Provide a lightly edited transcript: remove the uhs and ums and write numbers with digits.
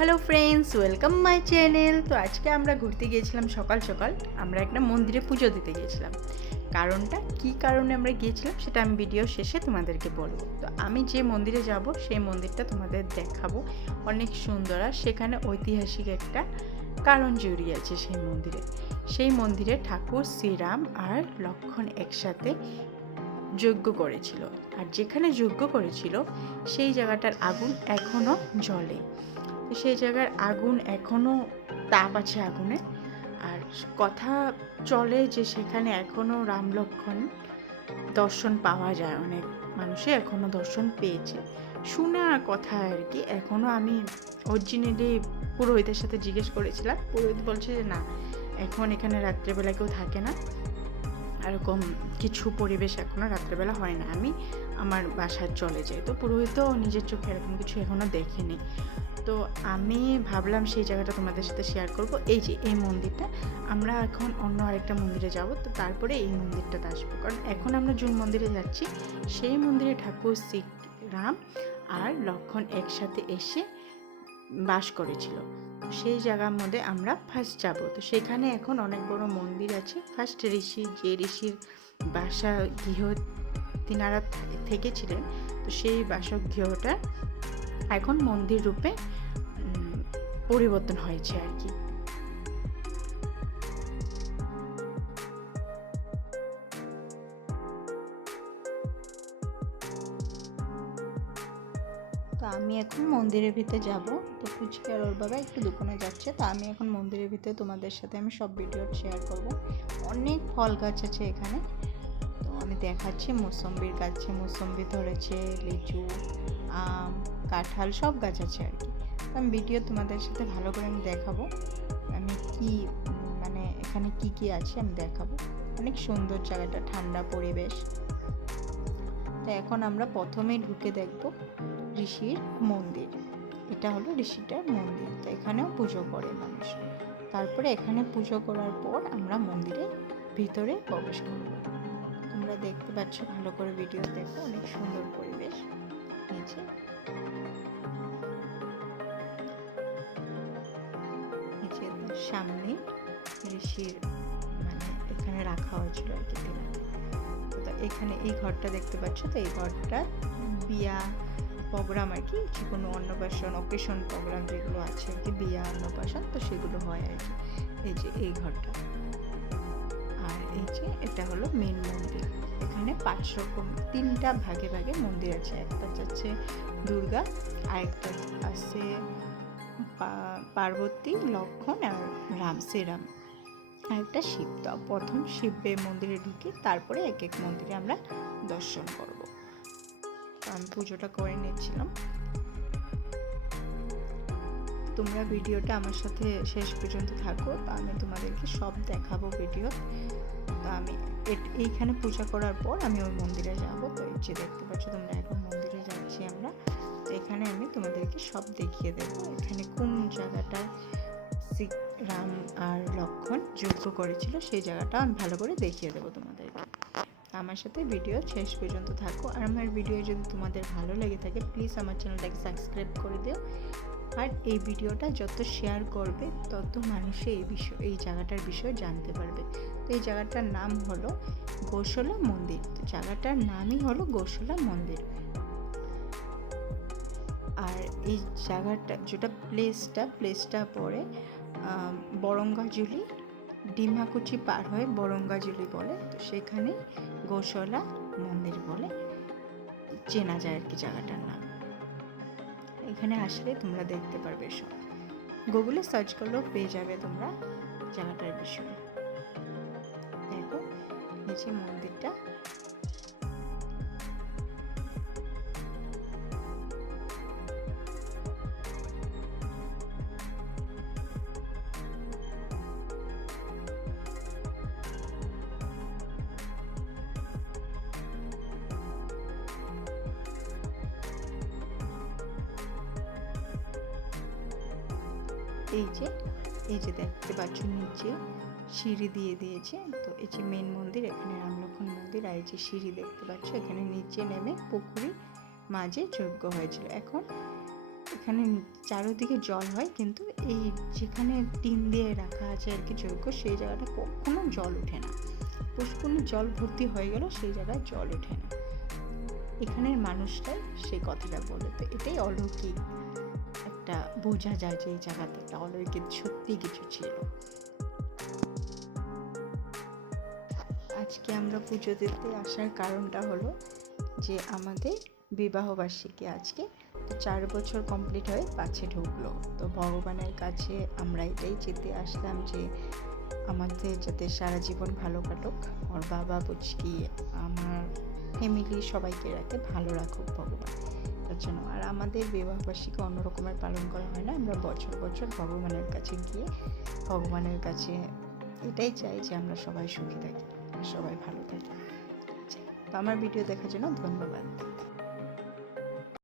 Hello friends, welcome my channel. তো আজকে আমরা ঘুরতে গিয়েছিলাম সকাল সকাল। আমরা একটা মন্দিরে পুজো দিতে গিয়েছিলাম। কারণটা কী কারণে আমরা গিয়েছিলাম সেটা আমি ভিডিও শেষে তোমাদেরকে বলবো। তো আমি যে মন্দিরে যাব সেই মন্দিরটা তোমাদের দেখাবো। অনেক সুন্দর, আর সেখানে ঐতিহাসিক একটা কারণ জড়িয়ে আছে সেই মন্দিরে। সেই মন্দিরে ঠাকুর শ্রীরাম আর লক্ষ্মণ একসাথে যজ্ঞ করেছিল, আর যেখানে যজ্ঞ করেছিল সেই জায়গাটার আগুন এখনও জ্বলে। সেই জায়গার আগুন এখনও তাপ আছে আগুনে। আর কথা চলে যে সেখানে এখনও রাম লক্ষ্মণ দর্শন পাওয়া যায়, অনেক মানুষে এখনও দর্শন পেয়েছে শোনা কথা আর কি। এখনও আমি অরিজিনালি পুরোহিতের সাথে জিজ্ঞেস করেছিলাম, পুরোহিত বলছে যে না, এখন এখানে রাত্রেবেলা কেউ থাকে না, এরকম কিছু পরিবেশ এখনও রাত্রেবেলা হয় না, আমি আমার বাসায় চলে যাই। তো পুরোহিতও নিজের চোখে এরকম কিছু এখনও দেখেনি। তো আমি ভাবলাম সেই জায়গাটা তোমাদের সাথে শেয়ার করব। এই যে এই মন্দিরটা, আমরা এখন অন্য আরেকটা মন্দিরে যাব, তো তারপরে এই মন্দিরটাতে আসবো। কারণ এখন আমরা যে মন্দিরে যাচ্ছি সেই মন্দিরে ঠাকুর শ্রীরাম আর লক্ষ্মণ একসাথে এসে বাস করেছিল। সেই জায়গার মধ্যে আমরা ফার্স্ট যাব। তো সেখানে এখন অনেক বড় মন্দির আছে। ফার্স্ট যে ঋষির বাসা গৃহ তিনারা থেকেছিলেন, তো সেই বাসগৃহটা এখন মন্দির রূপে পরিবর্তন হয়েছে আর কি। তো আমি এখন মন্দিরের ভিতরে যাব। তো পুচকি আর ওর বাবা একটু দোকানে যাচ্ছে, তো আমি এখন মন্দিরের ভিতরে তোমাদের সাথে আমি সব ভিডিও শেয়ার করব। অনেক ফল গাছ আছে এখানে, তো আমি দেখাচ্ছি। মৌসম্বির গাছে মৌসম্বি ধরেছে, লিচু, আম, কাঁঠাল সব গাছ আছে আর কি। তো আমি ভিডিও তোমাদের সাথে ভালো করে আমি দেখাবো, আমি কি মানে এখানে কি কি আছে আমি দেখাবো। অনেক সুন্দর জায়গাটা, ঠান্ডা পরিবেশ। তো এখন আমরা প্রথমেই ঢুকে দেখব ঋষির মন্দির। এটা হলো ঋষিটার মন্দির। তো এখানেও পুজো করে মানুষ। তারপরে এখানে পুজো করার পর আমরা মন্দিরের ভিতরে প্রবেশ করব। তোমরা দেখতে পাচ্ছ, ভালো করে ভিডিও দেখো, অনেক সুন্দর পরিবেশ। নিচে সামনে ঋষির এখানে রাখা হয়েছিল আর কি। তো এখানে এই ঘরটা দেখতে পাচ্ছ, তো এই ঘরটা বিয়া প্রোগ্রাম আর কি, যে কোনো অন্নপ্রাশন অকেশন প্রোগ্রাম যেগুলো আছে আর কি, বিয়া অন্নপ্রাশন, তো সেগুলো হয় আর কি। এই যে এই ঘরটা, আর এই যে এটা হলো মেন মন্দির। এখানে 5 রকম 3টা ভাগে ভাগে মন্দির আছে। একটা হচ্ছে দুর্গা, আরেকটা আছে পার্বতী, লক্ষ্মণ আর শ্রীরাম, আরেকটা শিব। তো প্রথম শিবের মন্দিরে ঢুকি, তারপরে এক এক মন্দিরে আমরা দর্শন করব। আমি পুজোটা করে নিচ্ছিলাম। তোমরা ভিডিওটা আমার সাথে শেষ পর্যন্ত থাকো, তো আমি তোমাদেরকে সব দেখাবো ভিডিও। তো আমি এইখানে পূজা করার পর আমি ওই মন্দিরে যাব। তো এই যে দেখতে পাচ্ছ তোমরা, এখন মন্দিরে যাচ্ছি আমরা। তো এখানে আমি তোমাদেরকে সব দেখিয়ে দেবো, এখানে কোন জায়গাটা রাম আর লক্ষ্মণ যজ্ঞ করেছিল সেই জায়গাটা আমি ভালো করে দেখিয়ে দেবো তোমাদেরকে। আমার সাথে ভিডিও শেষ পর্যন্ত থাকো। আর আমার ভিডিও যদি তোমাদের ভালো লেগে থাকে, প্লিজ আমার চ্যানেলটাকে সাবস্ক্রাইব করে দিও। আর এই ভিডিওটা যত শেয়ার করবে তত মানুষে এই জায়গাটার বিষয়ে জানতে পারবে। তো এই জায়গাটার নাম হলো গোশালা মন্দির। তো জায়গাটার নামই হলো গোশালা মন্দির। আর এই জায়গাটা যেটা প্লেসটা পড়ে বরঙ্গাজুলি, ডিমাকুচি পার হয়ে বরঙ্গাজুলি বলে, তো সেখানে গোশালা মন্দির বলে চেনা যায় আর কি জায়গাটার নাম। এখানে আসলে তোমরা দেখতে পারবে সব, গুগলে সার্চ করলেও পেয়ে যাবে তোমরা জায়গাটার বিষয়ে। দেখো নিচে মন্দিরটা। এই যে দেখতে পাচ্ছ নিচে সিঁড়ি দিয়ে দিয়েছে। তো এই যে মেন মন্দির, এখানে রাম লক্ষ্মণ মন্দির। আর এই যে সিঁড়ি দেখতে পাচ্ছ, এখানে নিচে নেমে পুকুরি মাঝে যজ্ঞ হয়েছিল। এখন এখানে চারোদিকে জল হয়, কিন্তু এই যেখানে টিন দিয়ে রাখা আছে আর কি যজ্ঞ, সেই জায়গাটা কখনো জল ওঠে না। পুষ্করণী জল ভর্তি হয়ে গেল, সেই জায়গায় জল ওঠে না। এখানের মানুষটাই সেই কথাটা বলে। তো এটাই অলৌকিক একটা বোঝা যায় যে এই জায়গাতে একটা অলৌকিক সত্যি কিছু ছিল। আজকে আমরা পুজো দিতে আসার কারণটা হলো যে আমাদের বিবাহবার্ষিকী আজকে, তো 4 বছর কমপ্লিট হয়ে 5-এ ঢুকলো। তো ভগবানের কাছে আমরা এটাই চেতে আসলাম যে আমাদের যাতে সারা জীবন ভালো কাটুক, ওর বাবা বুঝকি আমার ফ্যামিলি সবাইকে রাখে ভালো রাখুক ভগবান, তার জন্য। আর আমাদের বিবাহবার্ষিকী অন্য রকমের পালন করা হয় না, আমরা বছর বছর ভগবানের কাছে গিয়ে ভগবানের কাছে এটাই চাই যে আমরা সবাই সুখী থাকি, সবাই ভালো থাকি। তো আমার ভিডিও দেখার জন্য ধন্যবাদ।